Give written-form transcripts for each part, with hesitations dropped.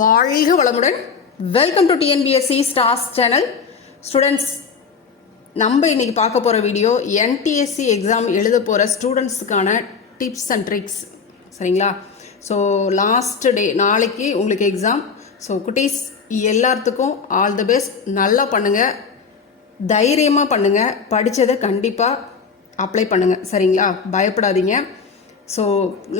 வாழ்க வளமுடன். Welcome to TNPSC stars channel. Students, நம்ம இன்னைக்கு பார்க்க போகிற வீடியோ NTSE எக்ஸாம் எழுத போகிற ஸ்டூடெண்ட்ஸுக்கான டிப்ஸ் அண்ட் ட்ரிக்ஸ். சரிங்களா? ஸோ லாஸ்ட் டே நாளைக்கு உங்களுக்கு எக்ஸாம். ஸோ குட்டீஸ் எல்லாத்துக்கும் ஆல் தி பெஸ்ட். நல்லா பண்ணுங்கள், தைரியமாக பண்ணுங்கள், படித்ததை கண்டிப்பாக அப்ளை பண்ணுங்கள். சரிங்களா? பயப்படாதீங்க. ஸோ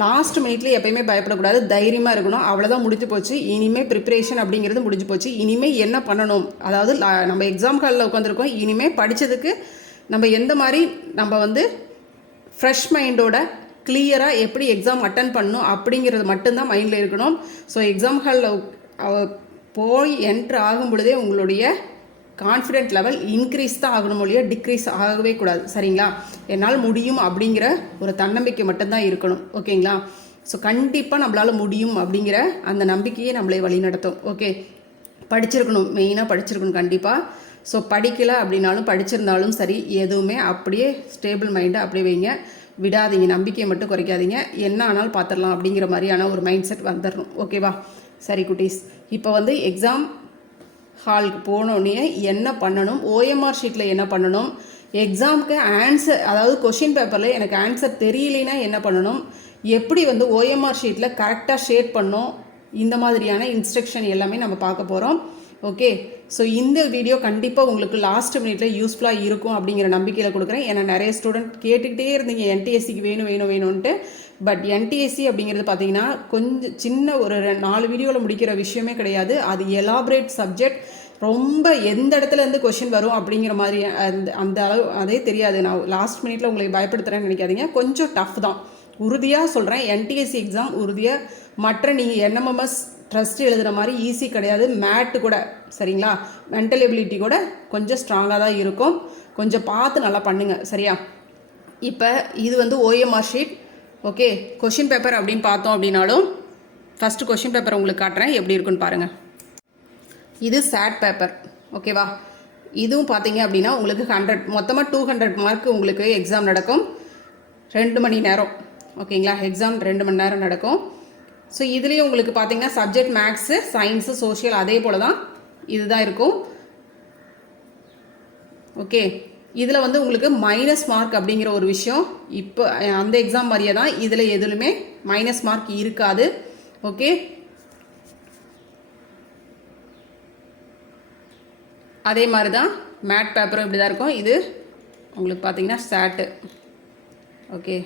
லாஸ்ட் மினிட்ல எப்பயுமே பயப்படக்கூடாது, தைரியமாக இருக்கணும். அவ்வளோதான், முடிஞ்சு போச்சு. இனிமேல் ப்ரிப்பரேஷன் அப்படிங்கிறது முடிஞ்சு போச்சு. இனிமேல் என்ன பண்ணணும், அதாவது நம்ம எக்ஸாம் ஹாலில் உட்காந்துருக்கோம். இனிமேல் படித்ததுக்கு நம்ம எந்த மாதிரி நம்ம ஃப்ரெஷ் மைண்டோட கிளியராக எப்படி எக்ஸாம் அட்டன் பண்ணணும் அப்படிங்கிறது மட்டும்தான் மைண்டில் இருக்கணும். ஸோ எக்ஸாம் ஹாலில் போய் என்ட்ரு ஆகும் பொழுதே உங்களுடைய கான்ஃபிடென்ட் லெவல் இன்க்ரீஸ் தான் ஆகணும், ஒழிய டிக்ரீஸ் ஆகவே கூடாது. சரிங்களா? என்னால் முடியும் அப்படிங்கிற ஒரு தன்னம்பிக்கை மட்டும்தான் இருக்கணும். ஓகேங்களா? ஸோ கண்டிப்பாக நம்மளால் முடியும் அப்படிங்கிற அந்த நம்பிக்கையே நம்மளை வழிநடத்தும். ஓகே, படிச்சிருக்கணும், மெயினாக படிச்சிருக்கணும் கண்டிப்பாக. ஸோ படிக்கலை அப்படின்னாலும் படிச்சிருந்தாலும் சரி, எதுவுமே அப்படியே ஸ்டேபிள் மைண்டை அப்படியே வைங்க, விடாதீங்க, நம்பிக்கையை மட்டும் குறைக்காதீங்க. என்ன ஆனாலும் பார்த்துடலாம் அப்படிங்கிற மாதிரியான ஒரு மைண்ட் செட் வந்துடணும். ஓகேவா? சரி குட்டீஸ், இப்போ எக்ஸாம் ஹாலுக்கு போனோடனே என்ன பண்ணணும், OMR ஷீட்டில் என்ன பண்ணணும், எக்ஸாமுக்கு ஆன்சர், அதாவது கொஷின் பேப்பரில் எனக்கு ஆன்சர் தெரியலைன்னா என்ன பண்ணணும், எப்படி OMR ஷீட்டில் கரெக்டாக ஷேட் பண்ணணும், இந்த மாதிரியான இன்ஸ்ட்ரக்ஷன் எல்லாமே நம்ம பார்க்க போகிறோம். ஓகே, ஸோ இந்த வீடியோ கண்டிப்பாக உங்களுக்கு லாஸ்ட் மினிட்ல யூஸ்ஃபுல்லாக இருக்கும் அப்படிங்கிற நம்பிக்கையில் கொடுக்குறேன். ஏன்னா நிறைய ஸ்டூடெண்ட் கேட்டுக்கிட்டே இருந்தீங்க NTSEக்கு வேணும்ன்ட்டு. பட் NTSE அப்படிங்கிறது பார்த்தீங்கன்னா கொஞ்சம் சின்ன ஒரு 4 வீடியோவில் முடிக்கிற விஷயமே கிடையாது. அது எலாபரேட் சப்ஜெக்ட். ரொம்ப எந்த இடத்துலேருந்து கொஷின் வரும் அப்படிங்கிற மாதிரி அந்த அளவு அதே தெரியாது. நான் லாஸ்ட் மினிட்ல உங்களை பயப்படுத்துகிறேன்னு நினைக்காதீங்க. கொஞ்சம் டஃப் தான், உறுதியாக சொல்கிறேன். NTSE எக்ஸாம் உறுதியாக மற்ற நீங்கள் NMMS ட்ரஸ்ட் எழுதுகிற மாதிரி ஈஸி கிடையாது. மேட்டு கூட, சரிங்களா, மென்டல் எபிலிட்டி கூட கொஞ்சம் ஸ்ட்ராங்காக தான் இருக்கும். கொஞ்சம் பார்த்து நல்லா பண்ணுங்கள். சரியா? இப்போ இது OMR sheet. Okay, question paper அப்படின்னு பார்த்தோம் அப்படின்னாலும் ஃபஸ்ட்டு கொஷின் பேப்பர் உங்களுக்கு காட்டுறேன், எப்படி இருக்குன்னு பாருங்கள். இது சேட் பேப்பர். ஓகேவா? இதுவும் பார்த்தீங்க அப்படின்னா உங்களுக்கு 100, மொத்தமாக 200 மார்க் உங்களுக்கு எக்ஸாம் நடக்கும். 2 மணி நேரம். ஓகேங்களா? எக்ஸாம் 2 மணி நேரம் நடக்கும். ஸோ இதுலேயும் உங்களுக்கு பார்த்தீங்கன்னா சப்ஜெக்ட் மேக்ஸு, சயின்ஸு, சோஷியல் அதே போல் தான் இதுதான் இருக்கும். ஓகே, இதில் உங்களுக்கு மைனஸ் மார்க் அப்படிங்கிற ஒரு விஷயம் இப்போ அந்த எக்ஸாம் மாதிரியே தான் இதில் எதுலுமே மைனஸ் மார்க் இருக்காது. ஓகே, அதே மாதிரி தான் மேட் பேப்பரும் இப்படி தான் இருக்கும். இது உங்களுக்கு பார்த்தீங்கன்னா சேட்டு. ஓகே,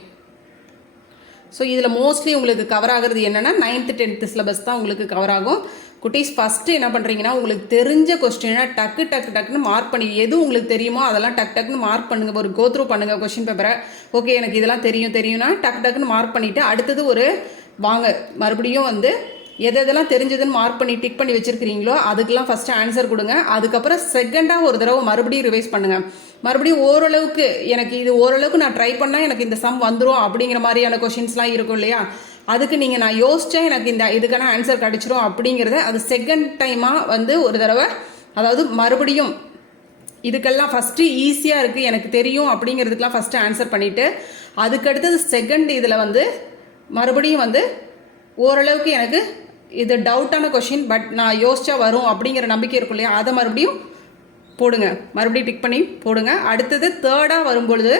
ஸோ இதில் மோஸ்ட்லி உங்களுக்கு கவர் ஆகிறது என்னென்னா 9th 10th சிலபஸ் தான் உங்களுக்கு கவர் ஆகும். குட்டீஸ், ஃபஸ்ட்டு என்ன பண்ணுறீங்கன்னா, உங்களுக்கு தெரிஞ்ச கொஸ்டினை டக்குன்னு மார்க் பண்ணி, எது உங்களுக்கு தெரியுமோ அதெல்லாம் டக்குன்னு மார்க் பண்ணுங்கள். ஒரு கோத்ரூ பண்ணுங்கள் கொஸ்டின் பேப்பரை. ஓகே, எனக்கு இதெல்லாம் தெரியும்னா டக்குன்னு மார்க் பண்ணிவிட்டு அடுத்தது வாங்க மறுபடியும் எதெல்லாம் தெரிஞ்சதுன்னு மார்க் பண்ணி டிக் பண்ணி வச்சுருக்கிறீங்களோ அதுக்கெல்லாம் ஃபஸ்ட்டு ஆன்சர் கொடுங்க. அதுக்கப்புறம் செகண்டாக ஒரு தடவை மறுபடியும் ரிவைஸ் பண்ணுங்கள். மறுபடியும் ஓரளவுக்கு எனக்கு இது ஓரளவுக்கு நான் ட்ரை பண்ணால் எனக்கு இந்த சம் வந்துடும் அப்படிங்கிற மாதிரியான கொஷின்ஸ்லாம் இருக்கும் இல்லையா, அதுக்கு நீங்கள் நான் யோசித்தேன் எனக்கு இதுக்கான ஆன்சர் கிடச்சிரும் அப்படிங்கிறத அது செகண்ட் டைமாக ஒரு தடவை, அதாவது மறுபடியும் இதுக்கெல்லாம் ஃபஸ்ட்டு ஈஸியாக இருக்குது எனக்கு தெரியும் அப்படிங்கிறதுக்கெலாம் ஃபஸ்ட்டு ஆன்சர் பண்ணிவிட்டு அதுக்கடுத்தது செகண்ட் இதில் மறுபடியும் ஓரளவுக்கு எனக்கு இது டவுட்டான கொஷின் பட் நான் யோசிச்சா வரும் அப்படிங்கிற நம்பிக்கை இருக்கும் இல்லையா, அதை மறுபடியும் போடுங்க, மறுபடியும் டிக் பண்ணி போடுங்க. அடுத்தது தேர்டாக வரும்பொழுது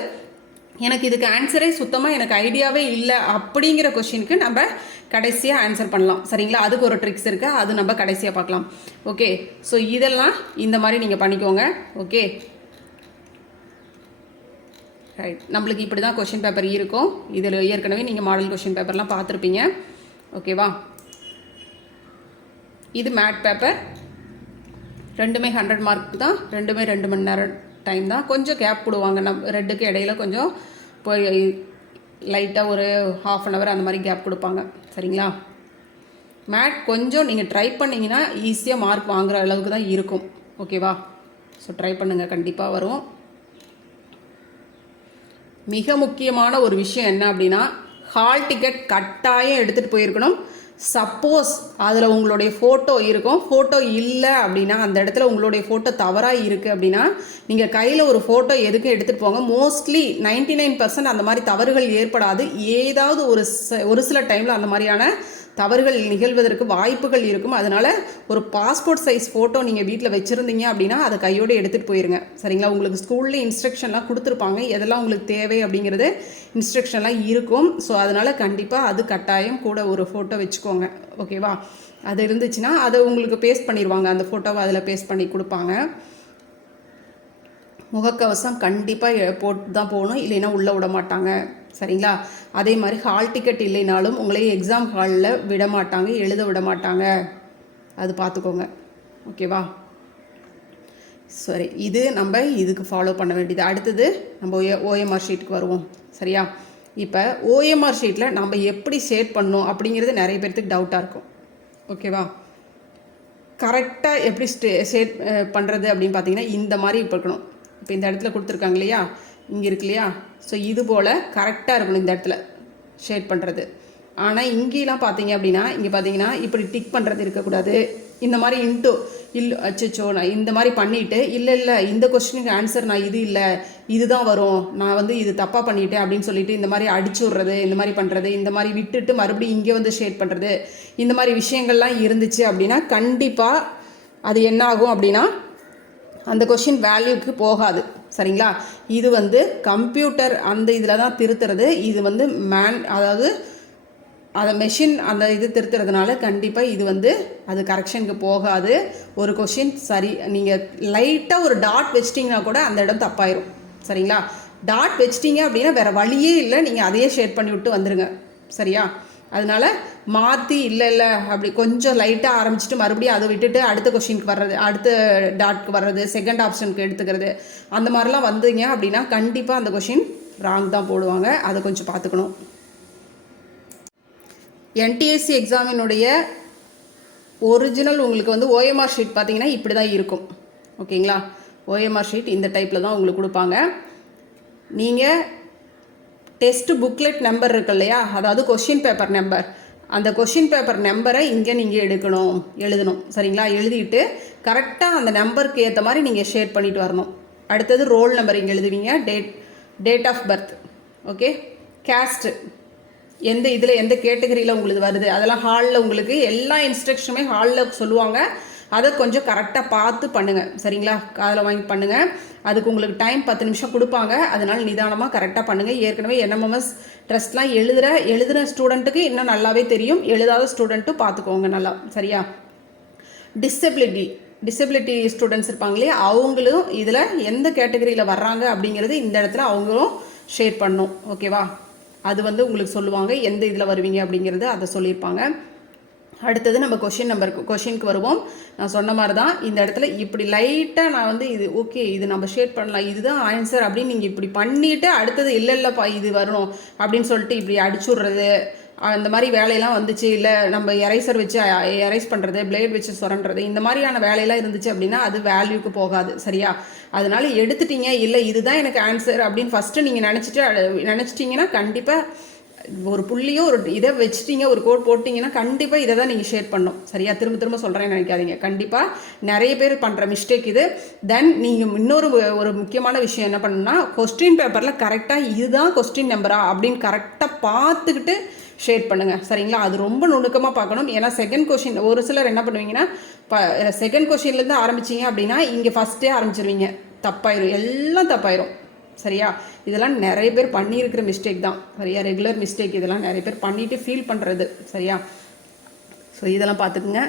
எனக்கு இதுக்கு ஆன்சரே சுத்தமாக எனக்கு ஐடியாவே இல்லை அப்படிங்கிற கொஷினுக்கு நம்ம கடைசியாக ஆன்சர் பண்ணலாம். சரிங்களா? அதுக்கு ஒரு ட்ரிக்ஸ் இருக்குது, அது நம்ம கடைசியாக பார்க்கலாம். ஓகே, ஸோ இதெல்லாம் இந்த மாதிரி நீங்கள் பண்ணிக்கோங்க. ஓகே ரைட், நம்மளுக்கு இப்படி தான் கொஷின் பேப்பர் இருக்கும். இதில் ஏற்கனவே நீங்கள் மாடல் கொஷின் பேப்பர்லாம் பார்த்துருப்பீங்க. ஓகேவா? இது மேட் பேப்பர். ரெண்டுமே 100 மார்க் தான், ரெண்டுமே 2 மணி நேரம் டைம் தான். கொஞ்சம் கேப் போடுவாங்க, ரெட்டுக்கு இடையில கொஞ்சம் போய் லைட்டாக ஒரு 1/2 அன் ஹவர் அந்த மாதிரி கேப் கொடுப்பாங்க. சரிங்களா? மேட் கொஞ்சம் நீங்கள் ட்ரை பண்ணிங்கன்னா ஈஸியாக மார்க் வாங்குகிற அளவுக்கு தான் இருக்கும். ஓகேவா? ஸோ ட்ரை பண்ணுங்கள், கண்டிப்பாக வரும். மிக முக்கியமான ஒரு விஷயம் என்ன அப்படின்னா, ஹால் டிக்கெட் கட்டாயம் எடுத்துகிட்டு போயிருக்கணும். சப்போஸ் அதில் உங்களுடைய ஃபோட்டோ இருக்கும், ஃபோட்டோ இல்லை அப்படின்னா, அந்த இடத்துல உங்களுடைய ஃபோட்டோ தவறாக இருக்குது அப்படின்னா நீங்கள் கையில் ஒரு ஃபோட்டோ எதுக்கும் எடுத்துகிட்டு போங்க. மோஸ்ட்லி 99% அந்த மாதிரி தவறுகள் ஏற்படாது. ஏதாவது ஒரு சில டைமில் அந்த மாதிரியான தவறுகள் நிகழ்வதற்கு வாய்ப்புகள் இருக்கும். அதனால் ஒரு பாஸ்போர்ட் சைஸ் ஃபோட்டோ நீங்கள் வீட்டில் வச்சுருந்தீங்க அப்படின்னா அதை கையோடு எடுத்துகிட்டு போயிருங்க. சரிங்களா? உங்களுக்கு ஸ்கூலில் இன்ஸ்ட்ரக்ஷன்லாம் கொடுத்துருப்பாங்க, எதெல்லாம் உங்களுக்கு தேவை அப்படிங்கிறது இன்ஸ்ட்ரக்ஷன்லாம் இருக்கும். ஸோ அதனால் கண்டிப்பாக அது கட்டாயம் கூட ஒரு ஃபோட்டோ வச்சுக்கோங்க. ஓகேவா? அது இருந்துச்சுன்னா அதை உங்களுக்கு பேஸ்ட் பண்ணிடுவாங்க, அந்த ஃபோட்டோவை அதில் பேஸ்ட் பண்ணி கொடுப்பாங்க. முகக்கவசம் கண்டிப்பாக போட்டு தான் போகணும், இல்லைன்னா உள்ளே விட மாட்டாங்க. சரிங்களா? அதே மாதிரி ஹால் டிக்கெட் இல்லைனாலும் உங்களை எக்ஸாம் ஹாலில் விட மாட்டாங்க, எழுத விட மாட்டாங்க. அது பார்த்துக்கோங்க. ஓகேவா? சரி, இது நம்ம இதுக்கு ஃபாலோ பண்ண வேண்டியது. அடுத்தது நம்ம ஓஎம்ஆர் ஷீட்டுக்கு வருவோம். சரியா? இப்போ ஓஎம்ஆர் ஷீட்டில் நம்ம எப்படி ஷேட் பண்ணணும் அப்படிங்கிறது நிறைய பேர்த்துக்கு டவுட்டாக இருக்கும். ஓகேவா? கரெக்டாக எப்படி ஷேட் பண்ணுறது அப்படின்னு பார்த்தீங்கன்னா இந்த மாதிரி இப்போ இருக்கணும். இப்போ இந்த இடத்துல கொடுத்துருக்காங்க இல்லையா, இங்கே இருக்கு இல்லையா, ஸோ இது போல் கரெக்டாக இருக்கணும் இந்த இடத்துல ஷேட் பண்ணுறது. ஆனால் இங்கேலாம் பார்த்தீங்க அப்படின்னா இங்கே பார்த்தீங்கன்னா இப்படி டிக் பண்ணுறது இருக்கக்கூடாது. இந்த மாதிரி இன்ட்டு அச்சோ நான் இந்த மாதிரி பண்ணிவிட்டு இல்லை இந்த கொஸ்டினுக்கு ஆன்சர் நான் இது இல்லை இதுதான் வரும், நான் வந்து இது தப்பாக பண்ணிட்டேன் அப்படின்னு சொல்லிட்டு இந்த மாதிரி அடிச்சு விட்றது, இந்த மாதிரி பண்ணுறது, இந்த மாதிரி விட்டுட்டு மறுபடியும் இங்கே வந்து ஷேட் பண்ணுறது, இந்த மாதிரி விஷயங்கள்லாம் இருந்துச்சு அப்படின்னா கண்டிப்பாக அது என்ன ஆகும் அப்படின்னா அந்த கொஷின் வேல்யூக்கு போகாது. சரிங்களா? இது வந்து கம்ப்யூட்டர் அந்த இதில் தான் திருத்துறது. இது வந்து அதாவது அதை மெஷின் அந்த இது திருத்துறதுனால கண்டிப்பாக இது வந்து அது கரெக்ஷனுக்கு போகாது. ஒரு கொஷின் சரி நீங்கள் லைட்டாக ஒரு டாட் வச்சிட்டிங்கன்னா கூட அந்த இடம் தப்பாயிரும். சரிங்களா? டாட் வச்சிட்டிங்க அப்படின்னா வேறு வழியே இல்லை, நீங்கள் அதையே ஷேட் பண்ணி விட்டு வந்துடுங்க. சரியா? அதனால் மாற்றி இல்லை அப்படி கொஞ்சம் லைட்டாக ஆரம்பிச்சுட்டு மறுபடியும் அதை விட்டுட்டு அடுத்த கொஷினுக்கு வர்றது, அடுத்த டாட்க்கு வர்றது, செகண்ட் ஆப்ஷனுக்கு எடுத்துக்கிறது, அந்த மாதிரிலாம் வந்தீங்க அப்படின்னா கண்டிப்பாக அந்த கொஷின் ராங் தான் போடுவாங்க. அதை கொஞ்சம் பார்த்துக்கணும். NTSE எக்ஸாமினுடைய ஒரிஜினல் உங்களுக்கு வந்து ஓஎம்ஆர் ஷீட் பார்த்தீங்கன்னா இப்படி தான் இருக்கும். ஓகேங்களா? ஓஎம்ஆர் ஷீட் இந்த டைப்பில் தான் உங்களுக்கு கொடுப்பாங்க. நீங்கள் டெஸ்ட் புக்லெட் நம்பர் இருக்கு இல்லையா, அதாவது கொஷின் பேப்பர் நம்பர், அந்த கொஷின் பேப்பர் நம்பரை இங்கே நீங்கள் எழுதணும். சரிங்களா? எழுதிட்டு கரெக்டாக அந்த நம்பருக்கு ஏற்ற மாதிரி நீங்கள் ஷேட் பண்ணிட்டு வரணும். அடுத்தது ரோல் நம்பர் இங்கே எழுதுவீங்க, date of birth, okay, caste, எந்த கேட்டகரியில் உங்களுக்கு வருது, அதெல்லாம் ஹாலில் உங்களுக்கு எல்லா இன்ஸ்ட்ரக்ஷனுமே ஹாலில் சொல்லுவாங்க. அதை கொஞ்சம் கரெக்டாக பார்த்து பண்ணுங்கள். சரிங்களா? காதில் வாங்கி பண்ணுங்கள். அதுக்கு உங்களுக்கு டைம் 10 நிமிஷம் கொடுப்பாங்க. அதனால் நிதானமாக கரெக்டாக பண்ணுங்கள். ஏற்கனவே NMMS டெஸ்ட்லாம் எழுதுகிற ஸ்டூடெண்ட்டுக்கு இன்னும் நல்லாவே தெரியும், எழுதாத ஸ்டூடெண்ட்டும் பார்த்துக்கோங்க நல்லா. சரியா? டிசபிலிட்டி ஸ்டூடெண்ட்ஸ் இருப்பாங்களே, அவங்களும் இதில் எந்த கேட்டகரியில் வர்றாங்க அப்படிங்கிறது இந்த இடத்துல அவங்களும் ஷேர் பண்ணணும். ஓகேவா? அது வந்து உங்களுக்கு சொல்லுவாங்க, எந்த இதில் வருவீங்க அப்படிங்கிறது அதை சொல்லியிருப்பாங்க. அடுத்தது நம்ம கொஷினுக்கு வருவோம். நான் சொன்ன மாதிரி தான் இந்த இடத்துல இப்படி லைட்டாக நான் வந்து இது ஓகே இது நம்ம ஷேட் பண்ணலாம், இதுதான் ஆன்சர் அப்படின்னு நீங்கள் இப்படி பண்ணிவிட்டு அடுத்தது இல்லைப்பா இது வரணும் அப்படின்னு சொல்லிட்டு இப்படி அடிச்சுடுறது, அந்த மாதிரி வேலையெல்லாம் வந்துச்சு. இல்லை நம்ம எரேசர் வச்சு எரேஸ் பண்ணுறது, பிளேட் வச்சு சுரண்டுறது, இந்த மாதிரியான வேலையெல்லாம் இருந்துச்சு அப்படின்னா அது வேல்யூக்கு போகாது. சரியா? அதனால் எடுத்துட்டீங்க, இல்லை இதுதான் எனக்கு ஆன்சர் அப்படின்னு ஃபஸ்ட்டு நீங்கள் நினச்சிட்டிங்கன்னா கண்டிப்பாக ஒரு புள்ளியோ ஒரு இதை வச்சுட்டீங்க, ஒரு கோட் போட்டிங்கன்னா கண்டிப்பாக இதை தான் நீங்கள் ஷேர் பண்ணணும். சரியா? திரும்ப சொல்கிறேன்னு நினைக்காதீங்க. கண்டிப்பாக நிறைய பேர் பண்ணுற மிஸ்டேக் இது. தென் நீங்கள் ஒரு முக்கியமான விஷயம் என்ன பண்ணணும்னா, கொஸ்டின் பேப்பரில் கரெக்டாக இதுதான் கொஸ்டின் நம்பரா அப்படின்னு கரெக்டாக பார்த்துக்கிட்டு ஷேர் பண்ணுங்கள். சரிங்களா? அது ரொம்ப நுணுக்கமாக பார்க்கணும். ஏன்னா செகண்ட் கொஷின் ஒரு சிலர் என்ன பண்ணுவீங்கன்னா, செகண்ட் கொஷின்லேருந்து ஆரம்பிச்சிங்க அப்படின்னா இங்கே ஃபஸ்ட்டே ஆரம்பிச்சிருவீங்க, தப்பாயிரும், எல்லாம் தப்பாயிரும். சரியா? இதெல்லாம் நிறைய பேர் பண்ணியிருக்கிற மிஸ்டேக் தான். சரியா? ரெகுலர் மிஸ்டேக் இதெல்லாம் நிறைய பேர் பண்ணிவிட்டு ஃபீல் பண்ணுறது. சரியா? ஸோ இதெல்லாம் பார்த்துக்குங்க.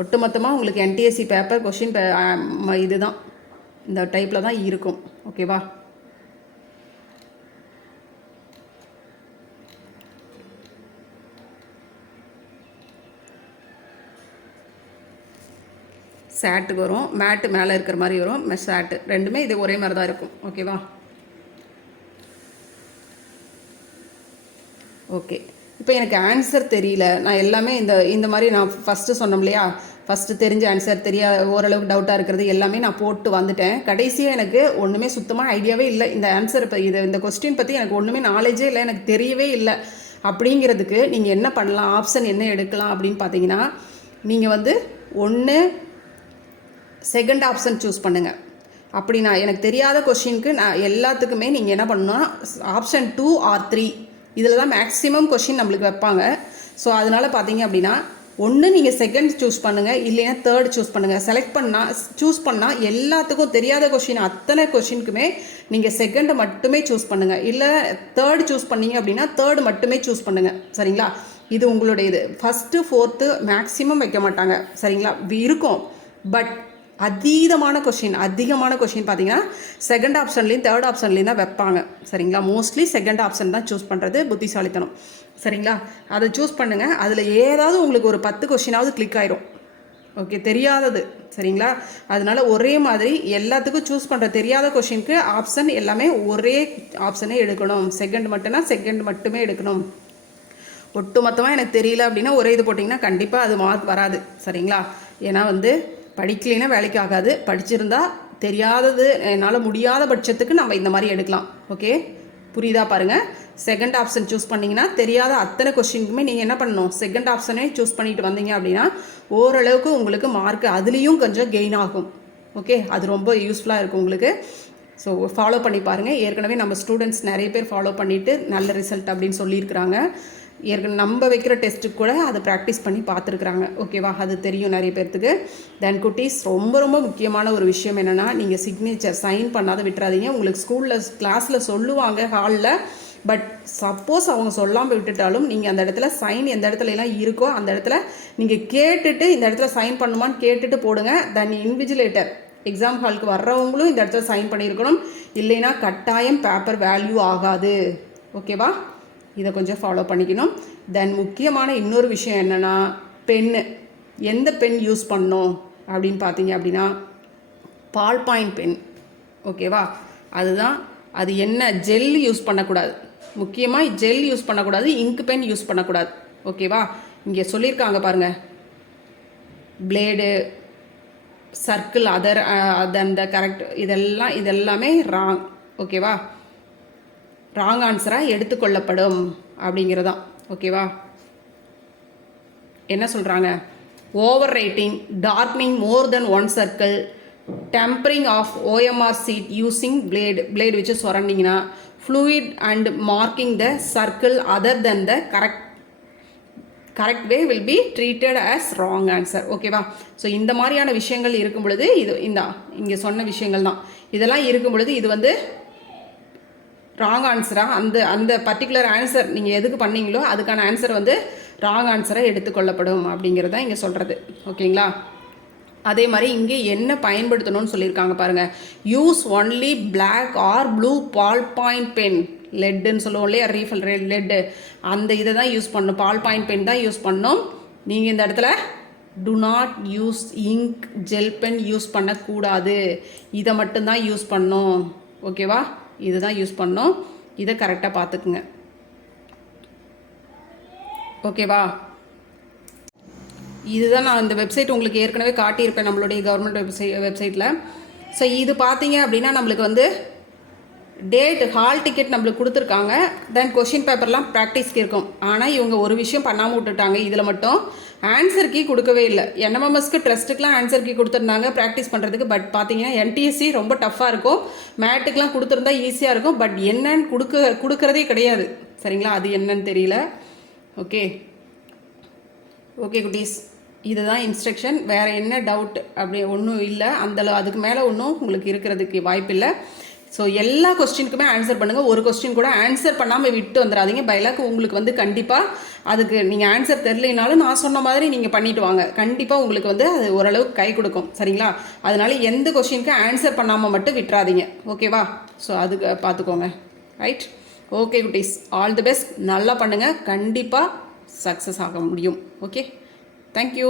ஒட்டுமொத்தமாக உங்களுக்கு NTSE பேப்பர் கொஷின் இதுதான் இந்த டைப்பில் தான் இருக்கும். ஓகேவா? சேட்டுக்கு வரும், மேட்டு மேலே இருக்கிற மாதிரி வரும், சேட்டு ரெண்டுமே இது ஒரே மாதிரி தான் இருக்கும். ஓகேவா? ஓகே, இப்போ எனக்கு ஆன்சர் தெரியல, நான் எல்லாமே இந்த மாதிரி நான் ஃபஸ்ட்டு சொன்னோம் இல்லையா, ஃபஸ்ட்டு தெரிஞ்ச ஆன்சர் ஓரளவுக்கு டவுட்டாக இருக்கிறது எல்லாமே நான் போட்டு வந்துட்டேன். கடைசியாக எனக்கு ஒன்றுமே சுத்தமாக ஐடியாவே இல்லை, இந்த ஆன்சர் இப்போ இந்த கொஸ்டின் பற்றி எனக்கு ஒன்றுமே நாலேஜே இல்லை, எனக்கு தெரியவே இல்லை அப்படிங்கிறதுக்கு நீங்கள் என்ன பண்ணலாம், ஆப்ஷன் என்ன எடுக்கலாம் அப்படின்னு பார்த்தீங்கன்னா, நீங்கள் வந்து ஒன்று செகண்ட் ஆப்ஷன் சூஸ் பண்ணுங்கள். அப்படின்னா எனக்கு தெரியாத கொஷினுக்கு நான் எல்லாத்துக்குமே நீங்கள் என்ன பண்ணணும்னா ஆப்ஷன் 2 or 3 இதில் தான் மேக்ஸிமம் கொஷின் நம்மளுக்கு வைப்பாங்க. ஸோ அதனால் பார்த்தீங்க அப்படின்னா ஒன்று நீங்கள் செகண்ட் சூஸ் பண்ணுங்கள், இல்லைன்னா தேர்ட் சூஸ் பண்ணுங்கள். சூஸ் பண்ணால் எல்லாத்துக்கும் தெரியாத கொஷின் அத்தனை கொஷினுக்குமே நீங்கள் செகண்டை மட்டுமே சூஸ் பண்ணுங்கள். இல்லை தேர்டு சூஸ் பண்ணீங்க அப்படின்னா தேர்டு மட்டுமே சூஸ் பண்ணுங்கள். சரிங்களா? இது உங்களுடைய இது. ஃபஸ்ட்டு ஃபோர்த்து மேக்ஸிமம் வைக்க மாட்டாங்க. சரிங்களா? இருக்கும், பட் அதிகமான கொஷின் பார்த்தீங்கன்னா செகண்ட் ஆப்ஷன்லேயும் தேர்ட் ஆப்ஷன்லேயும் தான் வைப்பாங்க. சரிங்களா? மோஸ்ட்லி செகண்ட் ஆப்ஷன் தான் சூஸ் பண்ணுறது புத்திசாலித்தனம். சரிங்களா? அதை சூஸ் பண்ணுங்கள். அதில் ஏதாவது உங்களுக்கு ஒரு 10 கொஷினாவது கிளிக் ஆயிரும். ஓகே, தெரியாதது. சரிங்களா? அதனால ஒரே மாதிரி எல்லாத்துக்கும் சூஸ் பண்ணுற தெரியாத கொஷினுக்கு ஆப்ஷன் எல்லாமே ஒரே ஆப்ஷனே எடுக்கணும். செகண்ட் மட்டுமே எடுக்கணும். ஒட்டுமொத்தமாக எனக்கு தெரியல அப்படின்னா ஒரே இது போட்டிங்கன்னா கண்டிப்பாக அது மார்க் வராது. சரிங்களா? ஏன்னா படிக்கலைன்னா வேலைக்கு ஆகாது. படிச்சிருந்தா தெரியாதது என்னால் முடியாத பட்சத்துக்கு நம்ம இந்த மாதிரி எடுக்கலாம். ஓகே, புரியுதா பாருங்கள். செகண்ட் ஆப்ஷன் சூஸ் பண்ணிங்கன்னா தெரியாத அத்தனை கொஸ்டினுக்குமே நீங்கள் என்ன பண்ணணும், செகண்ட் ஆப்ஷனே சூஸ் பண்ணிட்டு வந்தீங்க அப்படின்னா ஓரளவுக்கு உங்களுக்கு மார்க் அதுலேயும் கொஞ்சம் கெயின் ஆகும். ஓகே, அது ரொம்ப யூஸ்ஃபுல்லாக இருக்கும் உங்களுக்கு. ஸோ ஃபாலோ பண்ணி பாருங்கள். ஏற்கனவே நம்ம ஸ்டூடெண்ட்ஸ் நிறைய பேர் ஃபாலோ பண்ணிவிட்டு நல்ல ரிசல்ட் அப்படின்னு சொல்லியிருக்கிறாங்க. ஏற்கனவே நம்ம வைக்கிற டெஸ்ட்டுக்கு கூட அதை ப்ராக்டிஸ் பண்ணி பார்த்துருக்குறாங்க. ஓகேவா? அது தெரியும் நிறைய பேர்த்துக்கு. தென் குட்டீஸ், ரொம்ப ரொம்ப முக்கியமான ஒரு விஷயம் என்னென்னா, நீங்கள் சிக்னேச்சர் சைன் பண்ணாத விட்டுறாதீங்க. உங்களுக்கு ஸ்கூலில் கிளாஸில் சொல்லுவாங்க ஹாலில், பட் சப்போஸ் அவங்க சொல்லாமல் விட்டுட்டாலும் நீங்கள் அந்த இடத்துல சைன் எந்த இடத்துல எல்லாம் இருக்கோ அந்த இடத்துல நீங்கள் கேட்டுட்டு இந்த இடத்துல சைன் பண்ணுமான்னு கேட்டுட்டு போடுங்க. தென் இன்விஜிலேட்டர் எக்ஸாம் ஹாலுக்கு வர்றவங்களும் இந்த இடத்துல சைன் பண்ணியிருக்கணும். இல்லைன்னா கட்டாயம் பேப்பர் வேல்யூ ஆகாது. ஓகேவா? இதை கொஞ்சம் ஃபாலோ பண்ணிக்கணும். தென் முக்கியமான இன்னொரு விஷயம் என்னென்னா, பென்னு எந்த பென் யூஸ் பண்ணணும் அப்படின்னு பார்த்தீங்க அப்படின்னா பால் பாயிண்ட் பென். ஓகேவா? அதுதான். அது என்ன, ஜெல் யூஸ் பண்ணக்கூடாது. முக்கியமாக ஜெல் யூஸ் பண்ணக்கூடாது, இங்க் பென் யூஸ் பண்ணக்கூடாது. ஓகேவா? இங்கே சொல்லியிருக்காங்க பாருங்கள், பிளேடு, சர்க்கிள், அந்த கரெக்ட், இதெல்லாமே ராங். ஓகேவா? ராங் ஆன்சராக எடுத்துக்கொள்ளப்படும் அப்படிங்கிறதான். ஓகேவா? என்ன சொல்கிறாங்க, overwriting, darkening more than one circle, tampering of OMR sheet using blade வச்சு சுரண்டிங்கன்னா, fluid and marking the circle other than the correct way will be treated as wrong answer. ஓகேவா? ஸோ இந்த மாதிரியான விஷயங்கள் இருக்கும் பொழுது இங்கே சொன்ன விஷயங்கள் தான். இதெல்லாம் இருக்கும் பொழுது இது ராங் ஆன்சராக அந்த பர்டிகுலர் ஆன்சர் நீங்கள் எதுக்கு பண்ணீங்களோ அதுக்கான ஆன்சர் ராங் ஆன்சராக எடுத்துக்கொள்ளப்படும் அப்படிங்கிறத இங்கே சொல்கிறது. ஓகேங்களா? அதே மாதிரி இங்கே என்ன பயன்படுத்தணும்னு சொல்லியிருக்காங்க பாருங்கள். Use only black or blue ball point pen, லெட்டுன்னு சொல்லுவோம் இல்லையா, ரீஃபில் லெட்டு, அந்த இதை தான் யூஸ் பண்ணணும். பால் பாயிண்ட் பென் தான் யூஸ் பண்ணணும். நீங்கள் இந்த இடத்துல do not use ink, gel pen use பண்ணக்கூடாது. இதை மட்டும்தான் யூஸ் பண்ணணும். ஓகேவா? இதுதான் யூஸ் பண்ணோம். இதை கரெக்டாக பார்த்துக்குங்க. ஓகேவா? இதுதான் நான் இந்த வெப்சைட் உங்களுக்கு ஏற்கனவே காட்டியிருப்பேன், நம்மளுடைய கவர்மெண்ட் வெப்சைட்டில். ஸோ இது பார்த்தீங்க அப்படின்னா நம்மளுக்கு டேட், ஹால் டிக்கெட் நம்மளுக்கு கொடுத்துருக்காங்க. தென் கொஷின் பேப்பர்லாம் ப்ராக்டிஸ்க்கு இருக்கும். ஆனால் இவங்க ஒரு விஷயம் பண்ணாமல் விட்டுட்டாங்க. இதில் மட்டும் ஆன்சர் கீ கொடுக்கவே இல்லை. NMMSக்கு ட்ரஸ்ட்டுக்கெலாம் ஆன்சர் கீ கொடுத்துருந்தாங்க ப்ராக்டிஸ் பண்ணுறதுக்கு. பட் பார்த்தீங்கன்னா NTSE ரொம்ப டஃப்பாக இருக்கும். மேட்டுக்கெலாம் கொடுத்துருந்தா ஈஸியாக இருக்கும். பட் என்னன்னு கொடுக்கறதே கிடையாது. சரிங்களா? அது என்னன்னு தெரியல. ஓகே குட்டீஸ், இதுதான் இன்ஸ்ட்ரக்ஷன். வேறு என்ன டவுட் அப்படி ஒன்றும் இல்லை. அதுக்கு மேலே ஒன்றும் உங்களுக்கு இருக்கிறதுக்கு வாய்ப்பில்லை. ஸோ எல்லா கொஸ்டினுக்குமே ஆன்சர் பண்ணுங்கள். ஒரு கொஸ்டின் கூட ஆன்சர் பண்ணாமல் விட்டு வந்துடாதீங்க. பைலாக்கு உங்களுக்கு கண்டிப்பாக அதுக்கு நீங்கள் ஆன்சர் தெரியலனாலும் நான் சொன்ன மாதிரி நீங்கள் பண்ணிட்டு வாங்க. கண்டிப்பாக உங்களுக்கு அது ஓரளவுக்கு கை கொடுக்கும். சரிங்களா? அதனால எந்த கொஸ்டினுக்கு ஆன்சர் பண்ணாமல் மட்டும் விட்டுறாதீங்க. ஓகேவா? ஸோ அதுக்கு பார்த்துக்கோங்க. ரைட்? ஓகே குட்டீஸ், ஆல் தி பெஸ்ட். நல்லா பண்ணுங்கள். கண்டிப்பாக சக்ஸஸ் ஆக முடியும். Okay, thank you.